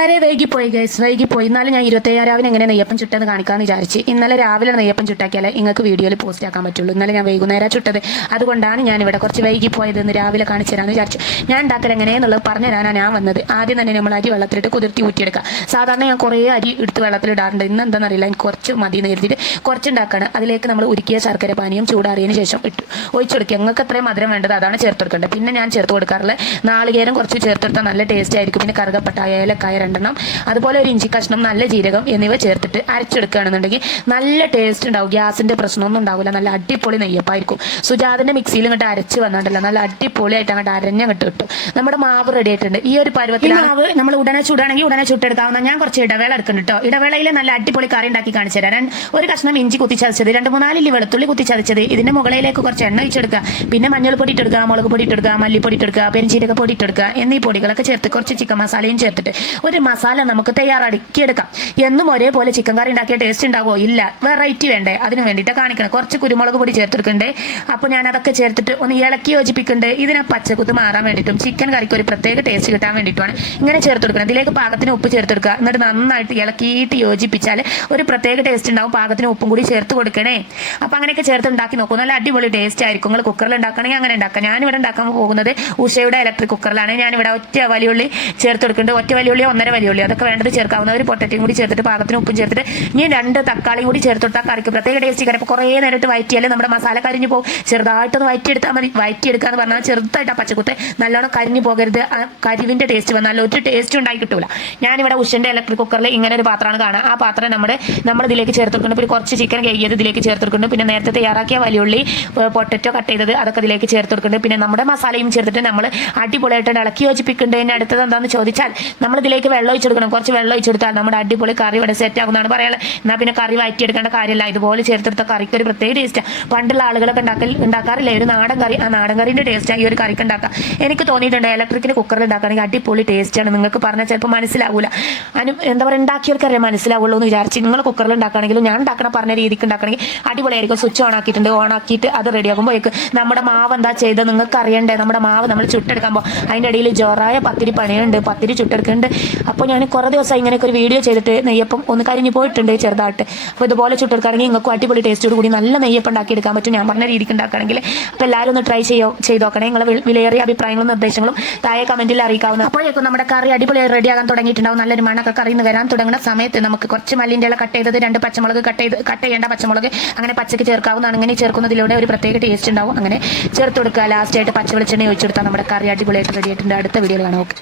വളരെ വൈകിപ്പോയി ഗൈസ്, വൈകിപ്പോയി. ഇന്നാലും ഞാൻ 27 എങ്ങനെ നെയ്യപ്പം ചുട്ടെന്ന് കാണിക്കാമെന്ന് വിചാരിച്ച്. ഇന്നലെ രാവിലെ നെയ്യപ്പം ചുട്ടാക്കിയാലേ നിങ്ങൾക്ക് വീഡിയോയിൽ പോസ്റ്റ് ആക്കാൻ പറ്റുള്ളൂ. ഇന്നലെ ഞാൻ വൈകുന്നേരം ചുട്ടത്, അതുകൊണ്ടാണ് ഞാൻ ഇവിടെ കുറച്ച് വൈകിപ്പോയതെന്ന് രാവിലെ കാണിച്ചു തരാമെന്ന് വിചാരിച്ചു. ഞാൻ ഉണ്ടാക്കൽ എങ്ങനെയെന്നുള്ളത് പറഞ്ഞു തരാനാണ് ഞാൻ വന്നത്. ആദ്യം തന്നെ നമ്മൾ അരി വെള്ളത്തിലിട്ട് കുതിർത്തി ഊറ്റിയെടുക്കുക. സാധാരണ ഞാൻ കുറേ അരി എടുത്ത് വെള്ളത്തിലിടാറുണ്ട്. ഇന്ന് എന്താണെന്നറിയില്ല, എനിക്ക് കുറച്ച് മതി എന്ന് കരുതിയിട്ട് കുറച്ചുണ്ടാക്കുകയാണ്. അതിലേക്ക് നമ്മൾ ഉരുക്കിയ ശർക്കര പാനിയും ചൂടാറിയതിന് ശേഷം ഒഴിച്ചെടുക്കുക. നിങ്ങൾക്ക് എത്രയും മധുരം വേണ്ടത് അതാണ് ചേർത്ത് കൊടുക്കേണ്ടത്. പിന്നെ ഞാൻ ചേർത്ത് കൊടുക്കാറുള്ളത് നാളികേരം കുറച്ച് ചേർത്തെടുത്താൽ നല്ല ടേസ്റ്റ് ആയിരിക്കും. പിന്നെ കറുകപ്പട്ടായ, ഏലക്കായ 2 അതുപോലെ ഒരു ഇഞ്ചി കഷ്ണം, നല്ല ജീരകം എന്നിവ ചേർത്തിട്ട് അരച്ചെടുക്കുകയാണെന്നുണ്ടെങ്കിൽ നല്ല ടേസ്റ്റ് ഉണ്ടാവും. ഗ്യാസിന്റെ പ്രശ്നമൊന്നും ഉണ്ടാവില്ല. നല്ല അടിപൊളി നെയ്യപ്പായിരിക്കും. സുജാതിന്റെ മിക്സിയിൽ ഇങ്ങോട്ട് അരച്ച് വന്നിട്ടല്ല, നല്ല അടിപൊളിയായിട്ട് അങ്ങോട്ട് അരഞ്ഞങ്ങോട്ട് കിട്ടും. നമ്മുടെ മാവ് റെഡി ആയിട്ടുണ്ട്. ഈ ഒരു പരുവത്തിൽ മാവ് നമ്മൾ ഉടനെ ചൂടാണെങ്കിൽ ഉടനെ ചുട്ടെടുക്കാവുന്ന. ഞാൻ കുറച്ച് ഇടവേള എടുക്കുന്നുണ്ട് കേട്ടോ. ഇടവേളയിൽ നല്ല അടിപൊളി കറി ഉണ്ടാക്കി കാണിച്ചു തരാം. ഒരു കഷ്ണം ഇഞ്ചി കുത്തിച്ചതച്ചത്, 2-3 ഇല്ലി വെളുത്തുള്ളി കുത്തിച്ചതച്ചത്, ഇതിന്റെ മുകളിലേക്ക് കുറച്ച് എണ്ണ ഒഴിച്ചെടുക്കുക. പിന്നെ മഞ്ഞൾപ്പൊടി ഇട്ടെടുക്കുക, മുളക് പൊടി ഇട്ടെടുക്കുക, മല്ലിപ്പൊടി ഇട്ടെടുക്കുക, പെരിഞ്ചീരക പൊടി ഇട്ടെടുക്കുക എന്നീ പൊടികളൊക്കെ ചേർത്ത് കുറച്ച് ചിക്കൻ മസാലയും ചേർത്തിട്ട് ഒരു മസാല നമുക്ക് തയ്യാറാക്കിയെടുക്കാം. എന്നും ഒരേപോലെ ചിക്കൻ കറി ഉണ്ടാക്കിയ ടേസ്റ്റ് ഉണ്ടാവുമോ? ഇല്ല, വെറൈറ്റി വേണ്ടേ? അതിന് വേണ്ടിയിട്ട് കാണിക്കണം. കുറച്ച് കുരുമുളക് പൊടി ചേർത്തെടുക്കണ്ടേ. അപ്പോൾ ഞാൻ അതൊക്കെ ചേർത്തിട്ട് ഒന്ന് ഇളക്കി യോജിപ്പിക്കണ്ടേ. ഇതിനെ പച്ചക്കുത്ത് മാറാൻ വേണ്ടിയിട്ടും ചിക്കൻ കറിക്ക് ഒരു പ്രത്യേക ടേസ്റ്റ് കിട്ടാൻ വേണ്ടിയിട്ടുമാണ് ഇങ്ങനെ ചേർത്തെടുക്കണം. ഇതിലേക്ക് പാകത്തിന് ഉപ്പ് ചേർത്തെടുക്കുക. എന്നിട്ട് നന്നായിട്ട് ഇളക്കിയിട്ട് യോജിപ്പിച്ചാൽ ഒരു പ്രത്യേക ടേസ്റ്റ് ഉണ്ടാവും. പാകത്തിന് ഉപ്പും കൂടി ചേർത്ത് കൊടുക്കണേ. അപ്പോൾ അങ്ങനെയൊക്കെ ചേർത്ത് ഉണ്ടാക്കി നോക്കും. നല്ല അടിപൊളി ടേസ്റ്റ് ആയിരിക്കും. നിങ്ങൾ കുക്കറിൽ ഉണ്ടാക്കണമെങ്കിൽ അങ്ങനെ ഉണ്ടാക്കാം. ഞാനിവിടെ ഉണ്ടാക്കാൻ പോകുന്നത് ഉഷയുടെ ഇലക്ട്രിക് കുക്കറിലാണ്. ഞാനിവിടെ ഒറ്റ വലിയുള്ളി ചേർത്ത് കൊടുക്കുന്നുണ്ട്. ഒറ്റ വലിയുള്ളി, 1.5 വലിയുള്ളി, അതൊക്കെ വേണ്ടത് ചേർക്കാവുന്ന. ഒരു പൊട്ടറ്റയും കൂടി ചേർത്തിട്ട് പാകത്തിന് ഉപ്പും ചേർത്തിട്ട് ഇനി 2 തക്കാളിയും കൂടി ചേർത്തെടുത്താൽ കറിക്ക് പ്രത്യേക ടേസ്റ്റ് കറി. അപ്പോൾ കുറേ നേരിട്ട് വയറ്റിയാൽ നമ്മുടെ മസാല കരിഞ്ഞു പോകും. ചെറുതായിട്ടൊന്ന് വയറ്റിയെടുത്താൽ മതി. വയറ്റിയെടുക്കുക എന്ന് പറഞ്ഞാൽ ചെറുതായിട്ട് ആ പച്ചക്കുത്ത് നല്ലോണം കരിഞ്ഞു പോകരുത്. ആ കരിവിൻ്റെ ടേസ്റ്റ് വന്നാൽ ഒരു ടേസ്റ്റ് ഉണ്ടായി കിട്ടൂല. ഞാനിവിടെ ഉഷൻ്റെ ഇലക്ട്രിക് കുക്കറിൽ ഇങ്ങനെ ഒരു പാത്രമാണ് കാണുക. ആ പാത്രം നമ്മൾ ഇതിലേക്ക് ചേർത്തെടുക്കുന്നു. പിന്നെ കുറച്ച് ചിക്കൻ കഴുകിയത് ഇതിലേക്ക് ചേർത്തെടുക്കുന്നു. പിന്നെ നേരത്തെ തയ്യാറാക്കിയ വലിയുള്ളി, പൊട്ടറ്റോ കട്ട് ചെയ്തത് അതൊക്കെ ഇതിലേക്ക് ചേർത്തെടുക്കുന്നുണ്ട്. പിന്നെ നമ്മുടെ മസാലയും ചേർത്തിട്ട് നമ്മൾ അടിപൊളിയായിട്ട് ഇളക്കി യോജിപ്പിക്കുന്നുണ്ട്. ഇനി അടുത്തത് എന്താണെന്ന് ചോദിച്ചാൽ നമ്മൾ ഇതിലേക്ക് വെള്ളം ഒഴിച്ചെടുക്കണം. കുറച്ച് വെള്ളം ഒഴിച്ചെടുത്താൽ നമ്മുടെ അടിപൊളി കറി ഇവിടെ സെറ്റ് ആകുന്നതാണ് പറയാനുള്ളത്. എന്നാൽ പിന്നെ കറി വയറ്റിയെടുക്കേണ്ട കാര്യമില്ല. ഇതുപോലെ ചേർത്തെടുത്ത കറിക്ക് ഒരു പ്രത്യേക ടേസ്റ്റാണ്. പണ്ടുള്ള ആളുകളൊക്കെ ഉണ്ടാക്കാറില്ല ഒരു നാടൻ കറി. ആ നാടൻ കറിൻ്റെ ടേസ്റ്റാണ് ഈ ഒരു കറിക്ക് ഉണ്ടാക്കാം. എനിക്ക് തോന്നിയിട്ടുണ്ട് ഇലക്ട്രിക്കിന് കുക്കറിൽ ഉണ്ടാക്കുകയാണെങ്കിൽ അടിപൊളി ടേസ്റ്റാണ്. നിങ്ങൾക്ക് പറഞ്ഞാൽ ചിലപ്പോൾ മനസ്സിലാവില്ല. എന്താ പറയുക, ഉണ്ടാക്കിയവർക്കറിയാം മനസ്സിലാവുള്ളൂ എന്ന് വിചാരിച്ച് നിങ്ങൾ കുക്കറിൽ ഉണ്ടാക്കുകയാണെങ്കിലും ഞാൻ പറഞ്ഞ രീതിക്ക് ഉണ്ടാക്കണമെങ്കിൽ അടിപൊളിയായിരിക്കും. സ്വിച്ച് ഓൺ ആക്കിയിട്ട് അത് റെഡിയാകുമ്പോഴേക്ക് നമ്മുടെ മാവ് എന്താ ചെയ്തത് നിങ്ങൾക്ക് അറിയണ്ടേ. നമ്മുടെ മാവ് നമ്മൾ ചുട്ടെടുക്കുമ്പോൾ അതിൻ്റെ ഇടയിൽ ജോറായ പത്തിരി പണിയുണ്ട്, പത്തിരി ചുട്ടെടുക്കുന്നുണ്ട്. അപ്പോൾ ഞാൻ കുറേ ദിവസമായി ഇങ്ങനെയൊക്കെ ഒരു വീഡിയോ ചെയ്തിട്ട് നെയ്യപ്പം ഒന്ന് കരിഞ്ഞു പോയിട്ടുണ്ട് ചെറുതായിട്ട്. അപ്പോൾ ഇതുപോലെ ചുട്ടെടുക്കുകയാണെങ്കിൽ നിങ്ങൾക്ക് അടിപൊളി ടേസ്റ്റോട് കൂടി നല്ല നെയ്യപ്പം ഉണ്ടാക്കി എടുക്കാൻ പറ്റും. ഞാൻ പറഞ്ഞ രീതിക്ക് ഉണ്ടാക്കുകയാണെങ്കിൽ അപ്പോൾ എല്ലാവരും ഒന്ന് ട്രൈ ചെയ്ത് നോക്കണേ. നിങ്ങളെ വിലയേറിയ അഭിപ്രായങ്ങളും നിർദ്ദേശങ്ങളും താഴെ കമൻറ്റിൽ അറിയിക്കാവുന്ന. അപ്പോഴേക്കും നമ്മുടെ കറി അടിപൊളിയായി റെഡിയാകാൻ തുടങ്ങിയിട്ടുണ്ടാവും. നല്ലൊരു മണമൊക്കെ കറിന്ന് വരാൻ തുടങ്ങുന്ന സമയത്ത് നമുക്ക് കുറച്ച് മല്ലിൻ്റെ ഇല കട്ട് ചെയ്തത്, 2 പച്ചമുളക് കട്ട് ചെയ്യേണ്ട പച്ചമുളക് അങ്ങനെ പച്ചക്ക് ചേർക്കാവുന്നതാണ്. അങ്ങനെ ചേർക്കുന്നതിലൂടെ ഒരു പ്രത്യേക ടേസ്റ്റ് ഉണ്ടാവും. അങ്ങനെ ചേർത്ത് കൊടുക്കുക. ലാസ്റ്റായിട്ട് പച്ച വെളിച്ചെണ്ണ ഒഴിച്ചെടുത്താൽ നമ്മുടെ കറി അടിപൊളിയായിട്ട് റെഡി ആയിട്ടുണ്ട്. അടുത്ത വീഡിയോയിൽ കാണാം. ഓക്കെ.